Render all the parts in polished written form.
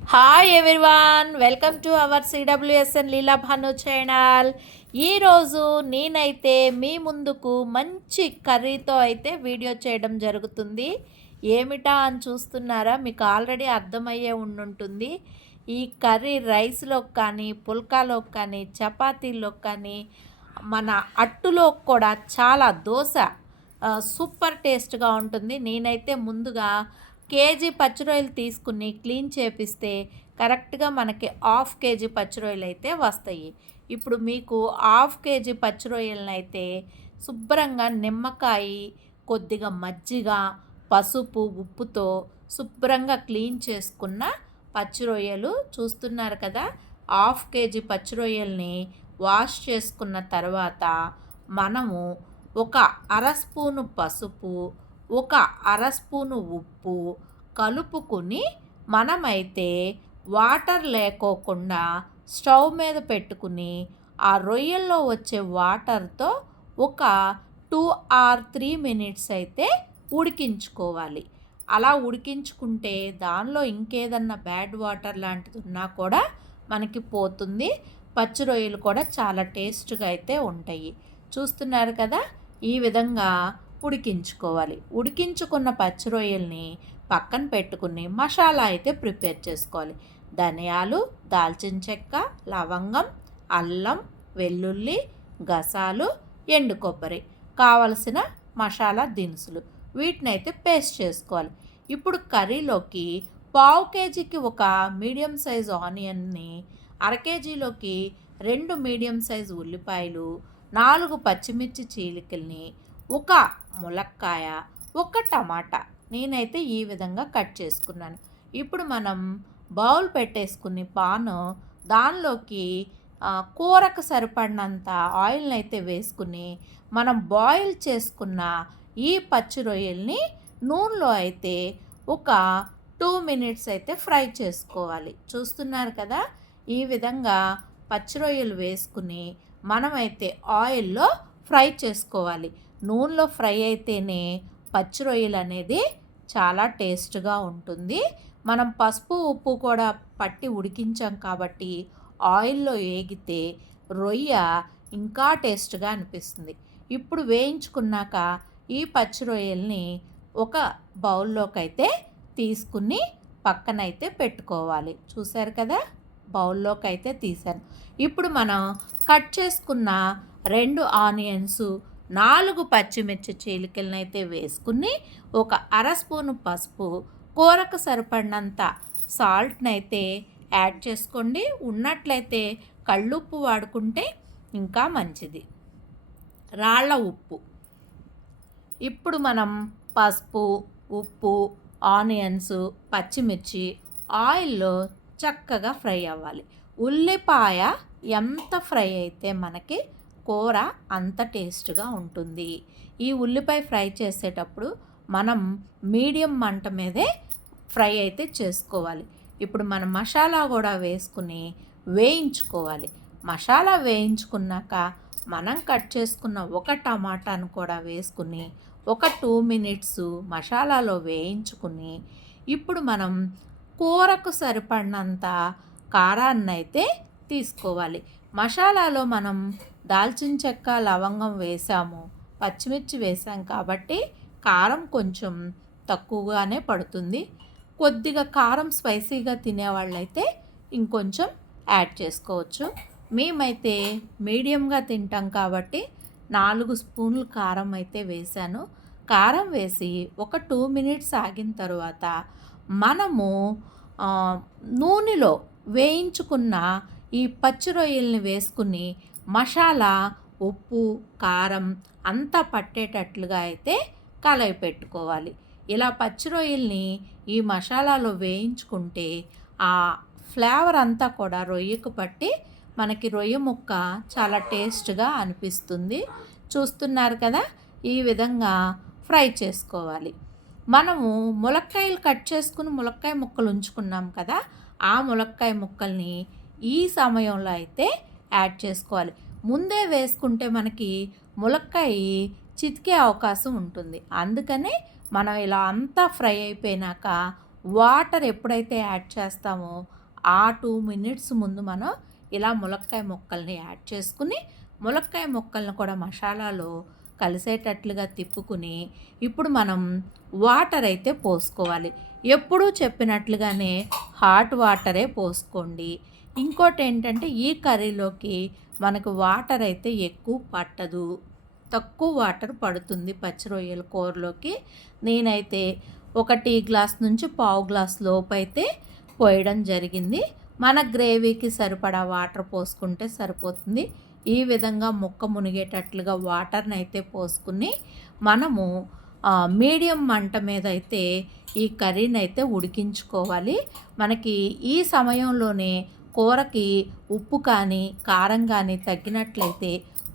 Hi everyone, welcome to our CWSN Leela Bhanu channel. ఈరోజు నేనైతే మీ ముందుకు మంచి కర్రీతో అయితే వీడియో చేయడం జరుగుతుంది. ఏమిటా అని చూస్తున్నారా? మీకు ఆల్రెడీ అర్థమయ్యే ఉండుంటుంది. ఈ కర్రీ రైస్లోకి కానీ, పుల్కాలోకి కానీ, చపాతీలోకి కానీ, మన అట్టులో కూడా చాలా దోశ సూపర్ టేస్ట్గా ఉంటుంది. నేనైతే ముందుగా కేజీ పచ్చి రొయ్యలు తీసుకుని క్లీన్ చేపిస్తే కరెక్ట్గా మనకి హాఫ్ కేజీ పచ్చి రొయ్యలు అయితే వస్తాయి. ఇప్పుడు మీకు హాఫ్ కేజీ పచ్చి రొయ్యలను అయితే శుభ్రంగా నిమ్మకాయ, కొద్దిగా మజ్జిగ, పసుపు, ఉప్పుతో శుభ్రంగా క్లీన్ చేసుకున్న పచ్చి రొయ్యలు చూస్తున్నారు కదా. హాఫ్ కేజీ పచ్చి రొయ్యల్ని వాష్ చేసుకున్న తర్వాత మనము ఒక అర స్పూను పసుపు, ఒక అర స్పూను ఉప్పు కలుపుకుని మనమైతే వాటర్ లేకోకుండా స్టవ్ మీద పెట్టుకుని ఆ రొయ్యల్లో వచ్చే వాటర్తో ఒక 2 or 3 మినిట్స్ అయితే ఉడికించుకోవాలి. అలా ఉడికించుకుంటే దానిలో ఇంకేదన్నా బ్యాడ్ వాటర్ లాంటిది ఉన్నా కూడా మనకి పోతుంది. పచ్చి రొయ్యలు కూడా చాలా టేస్ట్గా అయితే ఉంటాయి. చూస్తున్నారు కదా, ఈ విధంగా ఉడికించుకోవాలి. ఉడికించుకున్న పచ్చి రొయ్యల్ని పక్కన పెట్టుకుని మసాలా అయితే ప్రిపేర్ చేసుకోవాలి. ధనియాలు, దాల్చిన చెక్క, లవంగం, అల్లం, వెల్లుల్లి, గసాలు, ఎండు కొబ్బరి, కావలసిన మసాలా దినుసులు వీటినైతే పేస్ట్ చేసుకోవాలి. ఇప్పుడు కర్రీలోకి పావు కేజీకి ఒక మీడియం సైజు ఆనియన్ని, అర కేజీలోకి 2 మీడియం సైజు ఉల్లిపాయలు, 4 పచ్చిమిర్చి చీలికల్ని, ఒక ములక్కాయ, ఒక టమాటా నేనైతే ఈ విధంగా కట్ చేసుకున్నాను. ఇప్పుడు మనం బౌల్ పెట్టేసుకుని పాను దానిలోకి కూరకు సరిపడినంత ఆయిల్ని అయితే వేసుకుని మనం బాయిల్ చేసుకున్న ఈ పచ్చి రొయ్యల్ని నూనెలో అయితే ఒక 2 మినిట్స్ అయితే ఫ్రై చేసుకోవాలి. చూస్తున్నారు కదా, ఈ విధంగా పచ్చి రొయ్యలు వేసుకుని మనమైతే ఆయిల్లో ఫ్రై చేసుకోవాలి. నూనెలో ఫ్రై అయితేనే పచ్చి రొయ్యలు అనేది చాలా టేస్ట్గా ఉంటుంది. మనం పసుపు, ఉప్పు కూడా పట్టి ఉడికించాం కాబట్టి ఆయిల్లో వేగితే రొయ్య ఇంకా టేస్ట్గా అనిపిస్తుంది. ఇప్పుడు వేయించుకున్నాక ఈ పచ్చి రొయ్యల్ని ఒక బౌల్లోకి అయితే తీసుకుని పక్కనైతే పెట్టుకోవాలి. చూసారు కదా, బౌల్లోకి అయితే తీసాను. ఇప్పుడు మనం కట్ చేసుకున్న 2 ఆనియన్స్, 4 పచ్చిమిర్చి చీలికలను అయితే వేసుకుని ఒక అర స్పూను పసుపు, కూరకు సరిపడినంత సాల్ట్ని అయితే యాడ్ చేసుకోండి. ఉన్నట్లయితే కళ్ళుప్పు వాడుకుంటే ఇంకా మంచిది, రాళ్ళ ఉప్పు. ఇప్పుడు మనం పసుపు, ఉప్పు, ఆనియన్స్, పచ్చిమిర్చి ఆయిల్లో చక్కగా ఫ్రై అవ్వాలి. ఉల్లిపాయ ఎంత ఫ్రై అయితే మనకి కూర అంత టేస్ట్గా ఉంటుంది. ఈ ఉల్లిపాయ ఫ్రై చేసేటప్పుడు మనం మీడియం మంట మీదే ఫ్రై అయితే చేసుకోవాలి. ఇప్పుడు మనం మసాలా కూడా వేసుకుని వేయించుకోవాలి. మసాలా వేయించుకున్నాక మనం కట్ చేసుకున్న ఒక టమాటాను కూడా వేసుకుని ఒక 2 మినిట్స్ మసాలాలో వేయించుకుని ఇప్పుడు మనం కూరకు సరిపడినంత కారాన్ని అయితే తీసుకోవాలి. మసాలాలో మనం దాల్చిన చెక్క, లవంగం వేసాము, పచ్చిమిర్చి వేసాం కాబట్టి కారం కొంచెం తక్కువగానే పడుతుంది. కొద్దిగా కారం స్పైసీగా తినేవాళ్ళైతే ఇంకొంచెం యాడ్ చేసుకోవచ్చు. మేమైతే మీడియంగా తింటాం కాబట్టి 4 స్పూన్లు కారం అయితే వేసాను. కారం వేసి ఒక 2 మినిట్స్ ఆగిన తర్వాత మనము నూనెలో వేయించుకున్న ఈ పచ్చి రొయ్యల్ని వేసుకుని మసాలా, ఉప్పు, కారం అంతా పట్టేటట్లుగా అయితే కలయి పెట్టుకోవాలి. ఇలా పచ్చి రొయ్యల్ని ఈ మసాలాలో వేయించుకుంటే ఆ ఫ్లేవర్ అంతా కూడా రొయ్యకు పట్టి మనకి రొయ్య ముక్క చాలా టేస్ట్గా అనిపిస్తుంది. చూస్తున్నారు కదా, ఈ విధంగా ఫ్రై చేసుకోవాలి. మనము ములక్కాయలు కట్ చేసుకుని ములక్కాయ ముక్కలు ఉంచుకున్నాం కదా, ఆ ములక్కాయ ముక్కల్ని ఈ సమయంలో అయితే యాడ్ చేసుకోవాలి. ముందే వేసుకుంటే మనకి ములక్కాయ చితికే అవకాశం ఉంటుంది. అందుకని మనం ఇలా అంతా ఫ్రై అయిపోయినాక వాటర్ ఎప్పుడైతే యాడ్ చేస్తామో ఆ 2 మినిట్స్ ముందు మనం ఇలా ములక్కాయ ముక్కల్ని యాడ్ చేసుకుని ములక్కాయ ముక్కల్ని కూడా మసాలాలో కలిసేటట్లుగా తిప్పుకుని ఇప్పుడు మనం వాటర్ అయితే పోసుకోవాలి. ఎప్పుడూ చెప్పినట్లుగానే హాట్ వాటరే పోసుకోండి. ఇంకోటి ఏంటంటే ఈ కర్రీలోకి మనకు వాటర్ అయితే ఎక్కువ పట్టదు, తక్కువ వాటర్ పడుతుంది పచ్చి రొయ్యల కూరలోకి. నేనైతే ఒక టీ గ్లాస్ నుంచి పావు గ్లాస్ లోపు అయితే పోయడం జరిగింది. మన గ్రేవీకి సరిపడా వాటర్ పోసుకుంటే సరిపోతుంది. ఈ విధంగా ముక్క మునిగేటట్లుగా వాటర్ని అయితే పోసుకుని మనము మీడియం మంట మీద అయితే ఈ కర్రీని అయితే ఉడికించుకోవాలి. మనకి ఈ సమయంలోనే కూరకి ఉప్పు కానీ కారం కానీ తగ్గినట్లయితే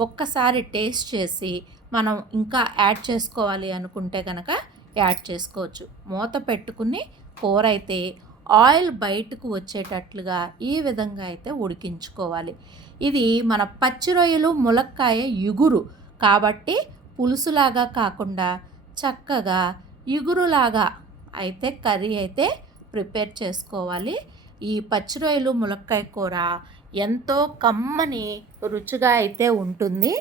ఒక్కసారి టేస్ట్ చేసి మనం ఇంకా యాడ్ చేసుకోవాలి అనుకుంటే కనుక యాడ్ చేసుకోవచ్చు. మూత పెట్టుకుని కూర అయితే ఆయిల్ బయటకు వచ్చేటట్లుగా ఈ విధంగా అయితే ఉడికించుకోవాలి. ఇది మన పచ్చి రొయ్యలు ములక్కాయ ఇగురు కాబట్టి పులుసులాగా కాకుండా చక్కగా ఇగురులాగా అయితే కర్రీ అయితే ప్రిపేర్ చేసుకోవాలి. ఈ పచ్చి రొయ్యలు ములక్కాయ కూర ఎంతో కమ్మని రుచిగా అయితే ఉంటుంది.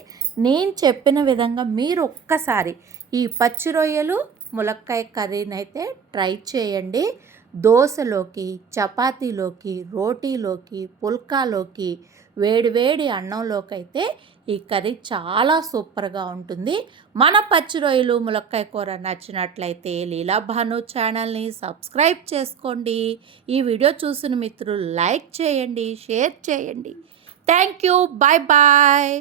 నేను చెప్పిన విధంగా మీరు ఒక్కసారి ఈ పచ్చి రొయ్యలు ములక్కాయ కర్రీని అయితే ట్రై చేయండి. దోశలోకి, చపాతీలోకి, రోటీలోకి, పుల్కాలోకి, వేడి అన్నంలోకి అయితే ఈ కర్రీ చాలా సూపర్గా ఉంటుంది. మన పచ్చి రొయ్యలు ములక్కాయ కూర నచ్చినట్లయితే లీలా భాను ఛానల్ని సబ్స్క్రైబ్ చేసుకోండి. ఈ వీడియో చూసిన మిత్రులు లైక్ చేయండి, షేర్ చేయండి. Thank you. Bye bye.